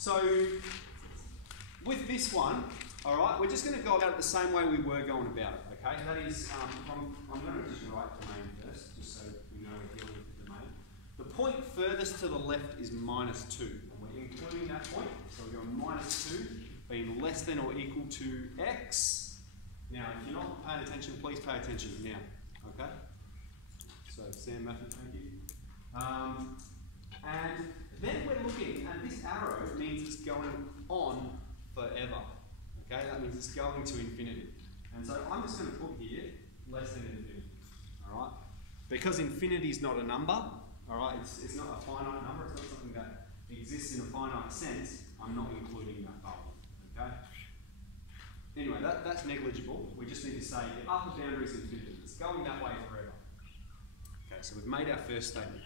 So with this one, all right, we're just going to go about it the same way we were going about it, okay? That is, I'm going to just write domain first, just so we know we're dealing with the domain. The point furthest to the left is -2, and we're including that point, so we're going -2 being less than or equal to x. Now, if you're not paying attention, please pay attention now, okay? So, Sam Matthew, thank you. And then we're looking, and this arrow means it's going on forever. Okay, that means it's going to infinity. And so I'm just going to put here less than infinity. Alright? Because infinity is not a number, alright, it's not a finite number, it's not something that exists in a finite sense, I'm not including that value. Okay? Anyway, that's negligible. We just need to say the upper boundary is infinity. It's going that way forever. Okay, so we've made our first statement.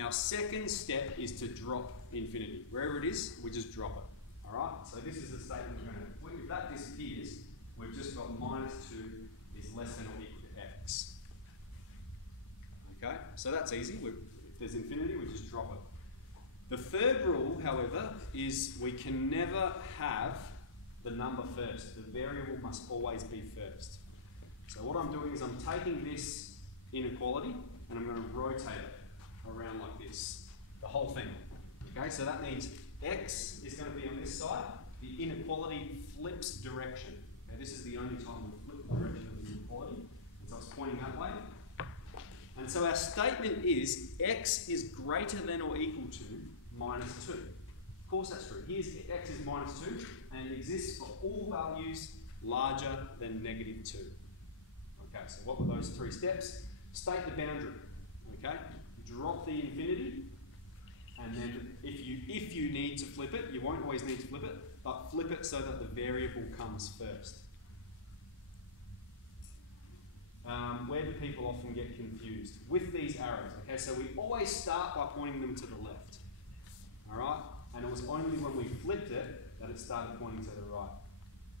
Our second step is to drop infinity. Wherever it is, we just drop it. Alright, so this is the statement we're going to, if that disappears, we've just got -2 is less than or equal to x. Okay, so that's easy. If there's infinity, we just drop it. The third rule, however, is we can never have the number first. The variable must always be first. So what I'm doing is I'm taking this inequality and I'm going to rotate it around like this, the whole thing. Okay, so that means x is going to be on this side, the inequality flips direction. Okay, this is the only time we flip the direction of the inequality, and so it's pointing that way. And so our statement is x is greater than or equal to -2. Of course that's true. Here's x is -2, and it exists for all values larger than -2. Okay, so what were those 3 steps? State the boundary. Okay, drop the infinity. And then if you need to flip it, you won't always need to flip it, but flip it so that the variable comes first. Where do people often get confused? With these arrows, okay? So we always start by pointing them to the left, all right? And it was only when we flipped it that it started pointing to the right.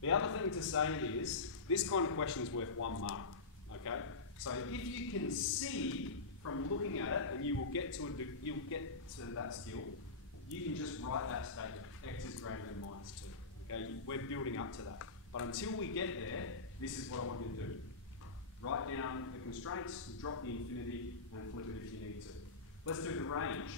The other thing to say is, this kind of question is worth 1 mark, okay? So if you can see from looking at it, and you'll get to that skill, you can just write that statement, x is greater than -2. Okay, we're building up to that. But until we get there, this is what I want you to do. Write down the constraints, drop the infinity, and flip it if you need to. Let's do the range.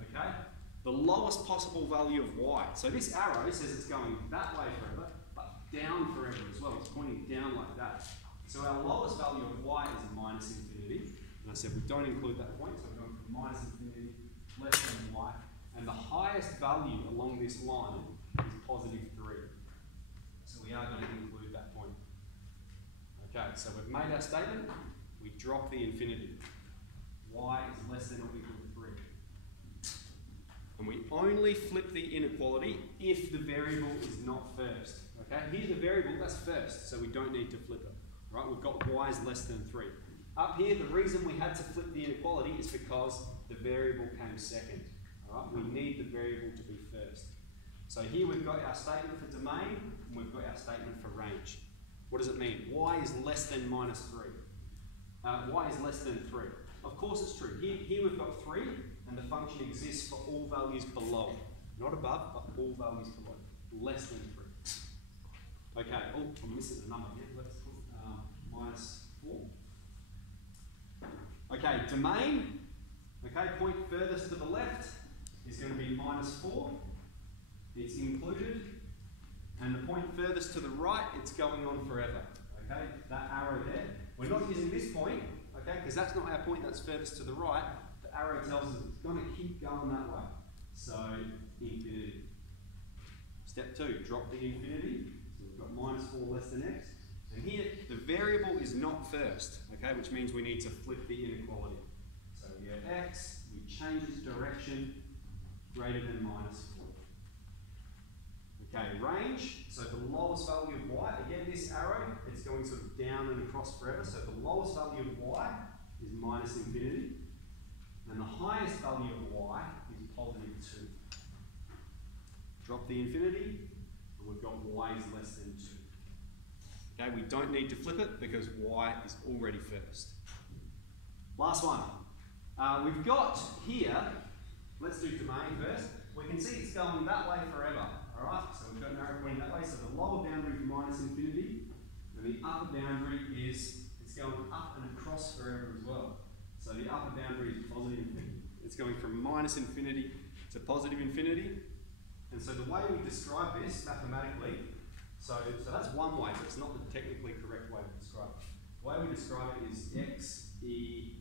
Okay, the lowest possible value of y. So this arrow says it's going that way forever, but down forever as well. It's pointing down like that. So our lowest value of y is -infinity. And I said we don't include that point, so we're going from -infinity, less than y. And the highest value along this line is +3. So we are going to include that point. Okay, so we've made our statement, we drop the infinity. Y is less than or equal to 3. And we only flip the inequality if the variable is not first. Okay, here's the variable, that's first, so we don't need to flip it. Right, we've got y is less than 3. Up here, the reason we had to flip the inequality is because the variable came second. All right? We need the variable to be first. So here we've got our statement for domain, and we've got our statement for range. What does it mean? Y is less than -3. Y is less than 3. Of course it's true. Here we've got 3, and the function exists for all values below it. Not above, but all values below. Less than 3. Okay, oh, I'm missing a number here. Let's put -4. Okay, domain, okay, point furthest to the left is going to be -4. It's included. And the point furthest to the right, it's going on forever. Okay, that arrow there. We're not using this point, okay, because that's not our point that's furthest to the right. The arrow tells us it's going to keep going that way. So, infinity. Step 2, drop the infinity. So we've got -4 less than x. And here, the variable is not first, okay, which means we need to flip the inequality. So we have x, we change its direction, greater than -4. Okay, range, so the lowest value of y, again this arrow, it's going sort of down and across forever, so the lowest value of y is -infinity, and the highest value of y is +2. Drop the infinity, and we've got y is less than 2. Okay, we don't need to flip it because y is already first. Last one. We've got here, let's do domain first. We can see it's going that way forever. Alright, so we've got an arrow pointing that way, so the lower boundary is minus infinity, and the upper boundary is, it's going up and across forever as well. So the upper boundary is positive infinity. It's going from minus infinity to positive infinity. And so the way we describe this mathematically, so that's one way, but it's not the technically correct way to describe it. The way we describe it is x, e,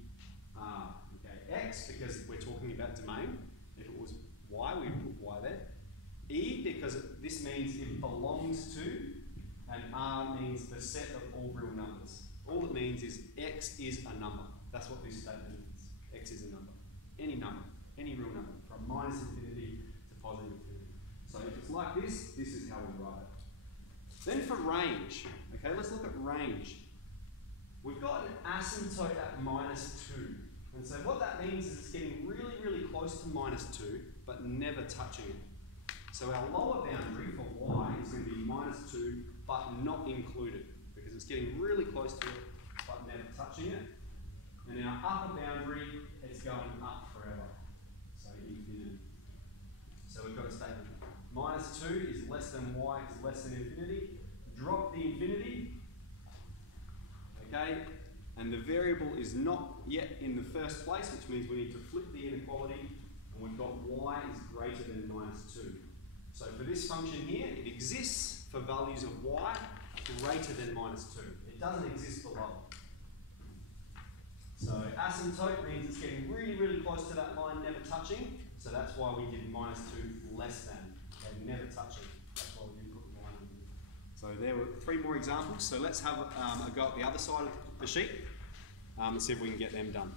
r. Okay, x because we're talking about domain. If it was y, we'd put y there. E because this means it belongs to, and r means the set of all real numbers. All it means is x is a number. That's what this statement means. X is a number. Any number, any real number, from minus infinity to positive infinity. So if it's like this, this is how we write it. Then for range, okay, let's look at range. We've got an asymptote at minus 2. And so what that means is it's getting really, really close to minus 2, but never touching it. So our lower boundary for y is going to be minus 2, but not included, because it's getting really close to it, but never touching it. And our upper boundary, it's going up forever. So infinity. So we've got a statement. Minus 2 is less than y is less than infinity. Drop the infinity. Okay? And the variable is not yet in the first place, which means we need to flip the inequality. And we've got y is greater than minus 2. So for this function here, it exists for values of y greater than minus 2. It doesn't exist below. So asymptote means it's getting really, really close to that line, never touching. So that's why we did minus 2 less than. Okay, never touching. That's why we didn't put the line in here. So there were 3 more examples. So let's have a go at the other side of the sheet and see if we can get them done.